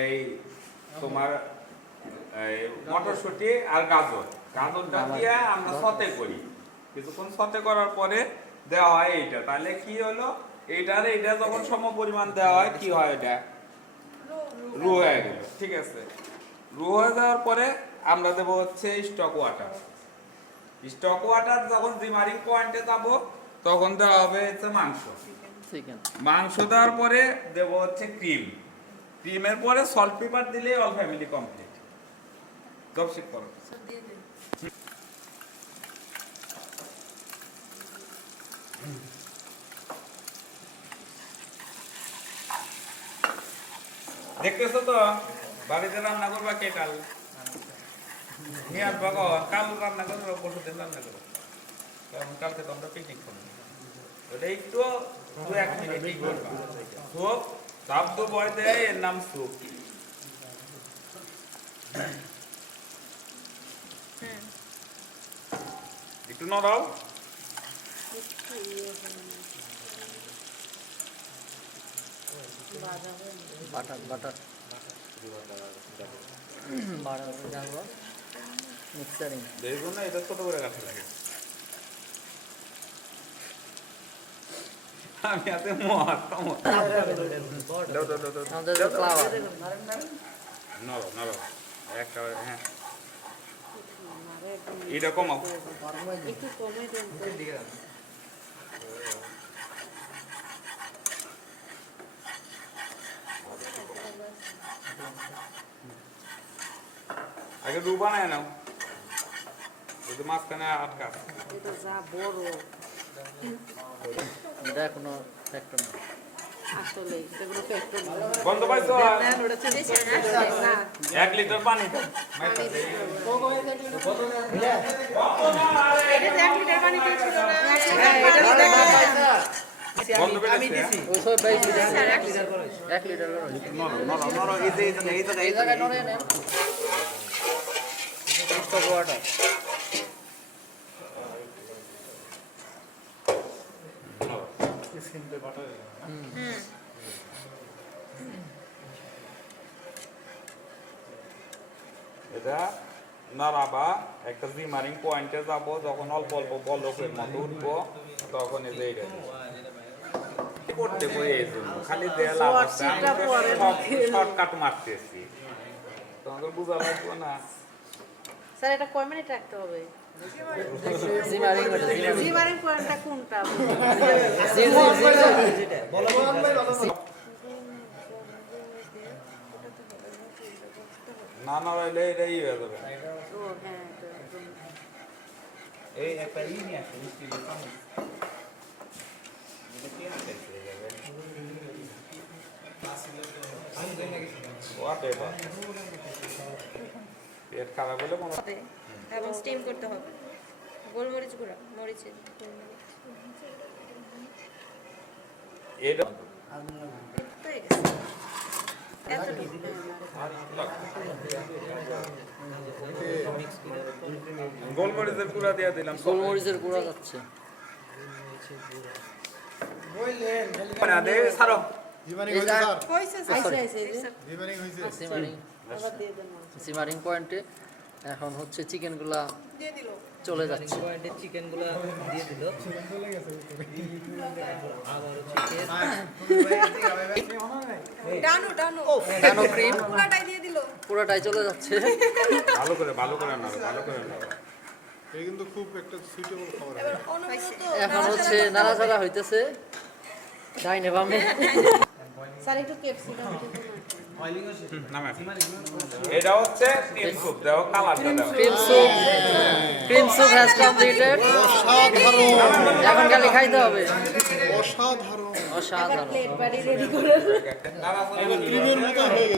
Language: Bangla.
এই তোমার এই মটরশুঁটি আর গাজরটা দিয়ে আমরা সতে করি। কিছুক্ষণ সতে করার পরে দেওয়া হয় এইটা, তাহলে কি হলো এইটা যখন সম পরিমাণ দেওয়া হয় কি হয়, এটা রু হয়ে গেল। ঠিক আছে, রু হয়ে যাওয়ার পরে আমরা দেবো হচ্ছে স্টক ওয়াটার যখন জিমারিং পয়েন্টে যাব তখন দেওয়া হবে হচ্ছে মাংস দেওয়ার পরে দেব হচ্ছে ক্রিমের পরে সল্ট পেপার দিলে all family complete. Job sheet করো। দেখতেছো তো বাড়িতে রান্না করবা কে কাল নিয়ার বাবা কাল রান্না করবো, পরশু দিন রান্না করবো, কারণ কালকে তো আমরা পিকনিক করবো। ওটা একটু 2-1 মিনিট করবা। স্যুপ সাপ তো বয় দেয়, এর নাম স্যুপ। একটু নড়াও। বাটার মিক্সারিং দেখুন না, এটা ছোট করে কাটতে লাগে। আমি হাতে মহাত নরো একটা, হ্যাঁ এটা কমাও। একটু কমে দেন তো। আগে রু বানায় নাও, যদি মাঝখানে আটকা। এটা যা বড় এটা কোনো ফ্যাক্টর না। আসলে এটা কোনো ফ্যাক্টর না। বন্ধ পাইছো? দেন ওটা চেঞ্জ করে না। 1 লিটার পানি দাও। এটা 1 লিটার পানি দিয়েছিল না। হ্যাঁ এটা বন্ধ করে আমি দিছি। ও সব 22 লিটার 1 লিটার নরো এই জায়গায় নড়ে নেন। স্টক ওয়াটার এটা নাড়াবা, একটা জিমারিং পয়েন্টে যাব, যখন অল্প অল্প বলকের মতো উঠবো তখন এই যে এইটা করতে বই এই জন্য খালি দেয়া লাভ আছে। আমি শর্টকাট মারতেছি, তোমাদের বোঝা লাগবে না। স্যার এটা কয় মিনিট রাখতে হবে? জিমারিং জিমারিং পয়েন্টটা কোনটা? না নাড়াইলে এটাই হয়ে যাবে। ও হ্যাঁ এটা একদম। এই একটা নিয়ে আসে স্টিলের চামচ, এটা কি আছে যাবে ওয়াট এভার। পেট খারাপ হলে মনে হবে এবং স্টিম করতে হবে। গোলমরিচ গুঁড়া, মরিচের গোলমরিচ। এটা হয়ে গেছে। এতটুকু। গোলমরিচের গুঁড়া দিয়ে দিলাম। গোলমরিচের গুঁড়া যাচ্ছে। না দে ছাড়ো। হইছে আইছে আইছে এই যে। সিমারিং পয়েন্টে এখন হচ্ছে চিকেনগুলা দিয়ে দিল। চলে যাচ্ছে। চিকেনগুলো দিয়ে দিল। ডানো ডানো। ডানো ক্রিম পুরাটাই দিয়ে দিল। পুরোটাই চলে যাচ্ছে। ভালো করে নাড়ো, ভালো করে নাড়ো। এটা কিন্তু খুব একটা সুইটেবল খাবার। এবার অনুমোদিত এখন হচ্ছে নাড়াচাড়া হইতেছে ডাইনে বামে। স্যার একটু ক্যাপসিকাম দিতে না। এটা হচ্ছে ক্রিম স্যুপ, দাও কালারটা দাও। Cream soup has completed. এখন খালি খাইতে হবে। অসাধারণ। অসাধারণ। প্লেট বাড়ি রেডি করে। ক্রিমের মতো হয়ে গেছে।